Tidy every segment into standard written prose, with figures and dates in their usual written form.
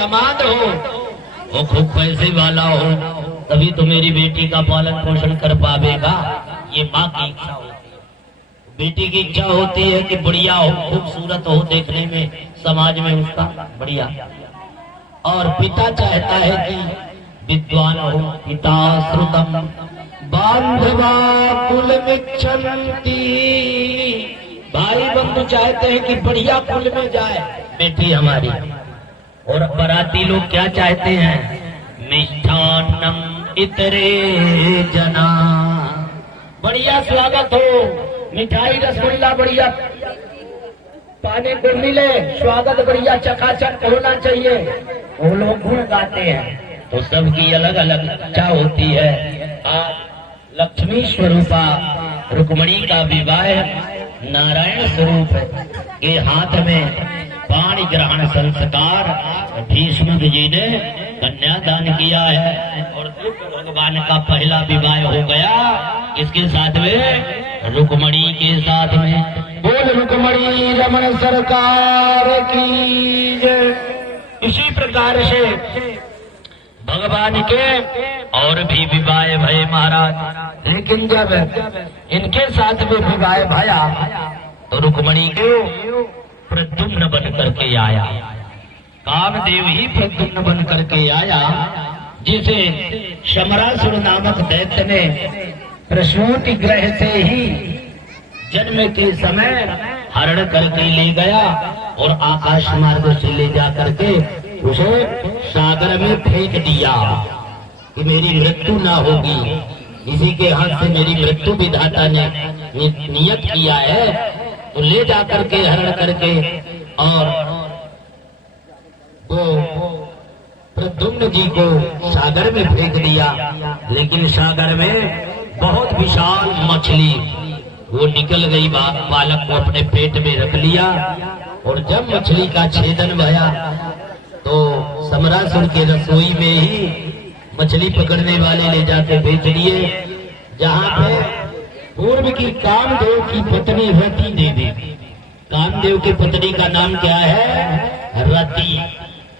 दामाद हो वो खूब पैसे वाला हो तभी तो मेरी बेटी का पालन पोषण कर पावेगा। ये माँ की इच्छा होती है। बेटी की इच्छा होती है कि बढ़िया हो, खूबसूरत हो, देखने में समाज में उसका बढ़िया। और पिता चाहता है कि विद्वान हो। पिता श्रुतम बांधवा कुल मिच्छन्ति, भाई बंधु चाहते हैं कि बढ़िया कुल में जाए बेटी हमारी। और बाराती लोग क्या चाहते हैं? मिष्ठान्नम इतरे जना, बढ़िया स्वागत हो, मिठाई रसगुल्ला बढ़िया पाने को मिले, स्वागत बढ़िया चकाचक होना चाहिए। वो लोग गुण गाते हैं। तो सबकी अलग अलग इच्छा होती है। आज लक्ष्मी स्वरूपा रुक्मिणी का विवाह नारायण स्वरूप के हाथ में पाणी ग्रहण संस्कार भीष्म जी ने कन्यादान किया है। और भगवान का पहला विवाह हो गया इसके साथ में, रुक्मिणी के साथ में। बोल रुक्मिणी रमण सरकार की जय। इसी प्रकार से भगवान के और भी विवाह भय महाराज। लेकिन जब इनके साथ में विवाह भया तो रुक्मिणी को प्रद्युम्न बन करके आया। कामदेव ही प्रद्युम्न बन करके आया, जिसे शमरासुर नामक दैत्य ने प्रसूति ग्रह से ही जन्म के समय हरण करके ले गया और आकाश मार्ग से ले जा करके उसे सागर में फेंक दिया कि मेरी मृत्यु ना होगी। इसी के हाथ से मेरी मृत्यु विधाता ने नियत किया है। तो ले जा करके हरण करके और वो प्रद्युम्न जी को सागर में फेंक दिया। लेकिन सागर में बहुत विशाल मछली वो निकल गई। बालक को अपने पेट में रख लिया और जब मछली का छेदन भया तो समरासुर के रसोई में ही मछली पकड़ने वाले ले जाके बेच दिए, जहाँ पे पूर्व की कामदेव की पत्नी रति देवी। कामदेव की पत्नी का नाम क्या है? रति।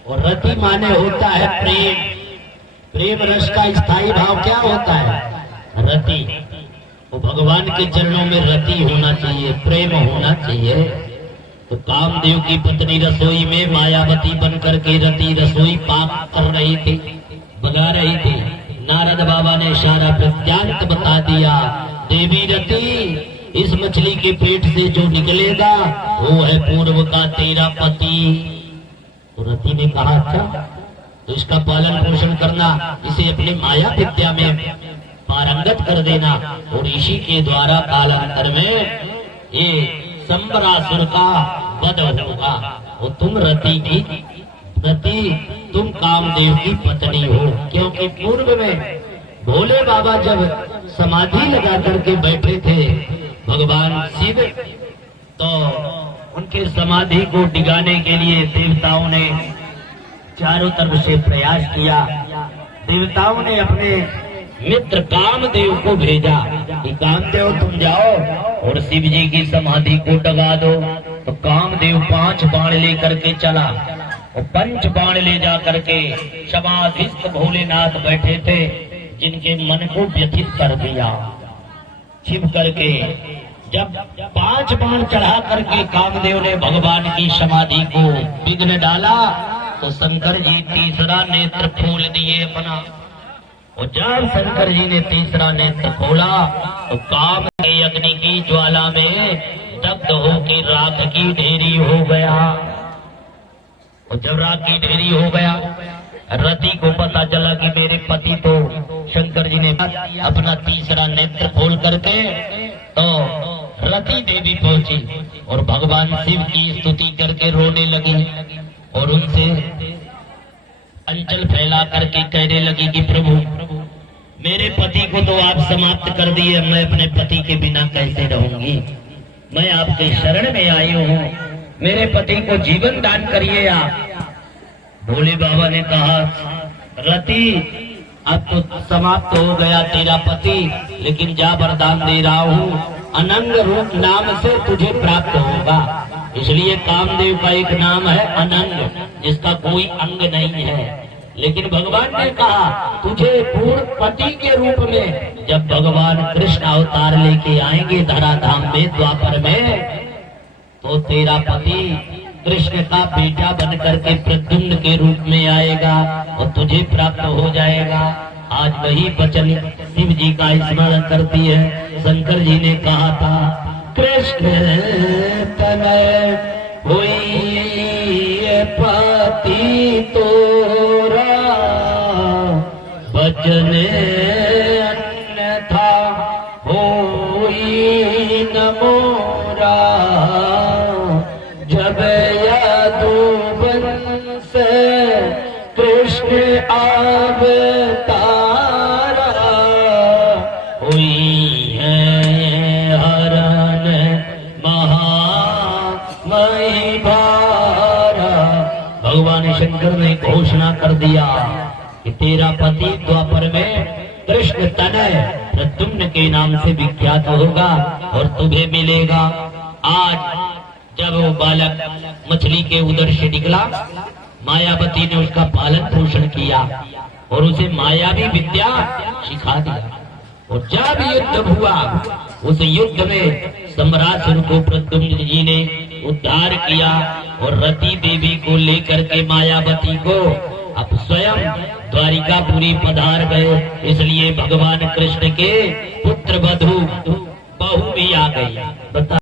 और रति माने होता है प्रेम। प्रेम रस का स्थायी भाव क्या होता है? रति। तो भगवान के चरणों में रति होना चाहिए, प्रेम होना चाहिए। तो कामदेव की पत्नी रसोई में मायावती बनकर के रति रसोई पाक कर रही थी, बना रही थी। नारद बाबा ने सारा वृत्तांत बता दिया। देवी रति, इस मछली के पेट से जो निकलेगा वो है पूर्व का तेरा पति। तो रति ने कहा अच्छा, तो इसका पालन पोषण करना, इसे अपने माया विद्या में पारंगत कर देना और इसी के द्वारा कालांतर में ये संबरासुर का वध होगा। और तुम रति तुम कामदेव की पत्नी हो। क्योंकि पूर्व में भोले बाबा जब समाधि लगा करके बैठे थे भगवान शिव, तो उनके समाधि को डिगाने के लिए देवताओं ने चारों तरफ से प्रयास किया। देवताओं ने अपने मित्र कामदेव को भेजा कि कामदेव तुम जाओ और शिव जी की समाधि को डगा दो। तो कामदेव 5 बाण लेकर के चला और 5 बाण ले जा करके समाधिस्थ भोलेनाथ बैठे थे, जिनके मन को व्यथित कर दिया। छिप करके जब 5 बाण चढ़ा करके कामदेव ने भगवान की समाधि को विघ्न डाला तो शंकर जी तीसरा नेत्र खोल दिए अपना। और जब शंकर जी ने तीसरा नेत्र खोला तो काम के अग्नि की ज्वाला में दग्ध होकर राख की ढेरी हो गया। और जब राख की ढेरी हो गया, रति को पता चला कि मेरे पति तो, शंकर जी ने अपना तीसरा नेत्र खोल करके तो रति देवी पहुंची और भगवान शिव की स्तुति करके रोने लगी और उनसे अंचल फैला करके कहने लगी कि प्रभु मेरे पति को तो आप समाप्त कर दिए, मैं अपने पति के बिना कैसे रहूंगी। मैं आपके शरण में आई हूँ, मेरे पति को जीवन दान करिए आप। भोले बाबा ने कहा रति अब तो समाप्त हो गया तेरा पति, लेकिन जा वरदान दे रहा हूँ, अनंग रूप नाम से तुझे प्राप्त होगा। इसलिए कामदेव का एक नाम है अनंग, जिसका कोई अंग नहीं है। लेकिन भगवान ने कहा तुझे पूर्ण पति के रूप में जब भगवान कृष्ण अवतार लेके आएंगे धराधाम में द्वापर में, तो तेरा पति कृष्ण का बेटा बनकर के प्रद्युम्न के रूप में आएगा और तुझे प्राप्त हो जाएगा। आज वही वचन शिव जी का स्मरण करती है। शंकर जी ने कहा था कृष्ण तनय हुई पति तोरा, वचन अन्यथा होई न मोरा, जब यदुवंश कृष्ण अवतारा, हुई है हरण महामही भारा। भगवान शंकर ने घोषणा कर दिया कि तेरा पति द्वापर में कृष्ण तनय प्रद्युम्न के नाम से विख्यात होगा और तुम्हें मिलेगा। आज जब वो बालक मछली के उदर से निकला, मायावती ने उसका पालन पोषण किया और उसे मायावी विद्या सिखा दिया। और जब युद्ध हुआ, उस युद्ध में सम्रासुर को प्रद्युम्न जी ने उद्धार किया और रति देवी को लेकर के मायावती को अब स्वयं द्वारिकापुरी पधार गए। इसलिए भगवान कृष्ण के पुत्र बधू बहू भी आ गई। बता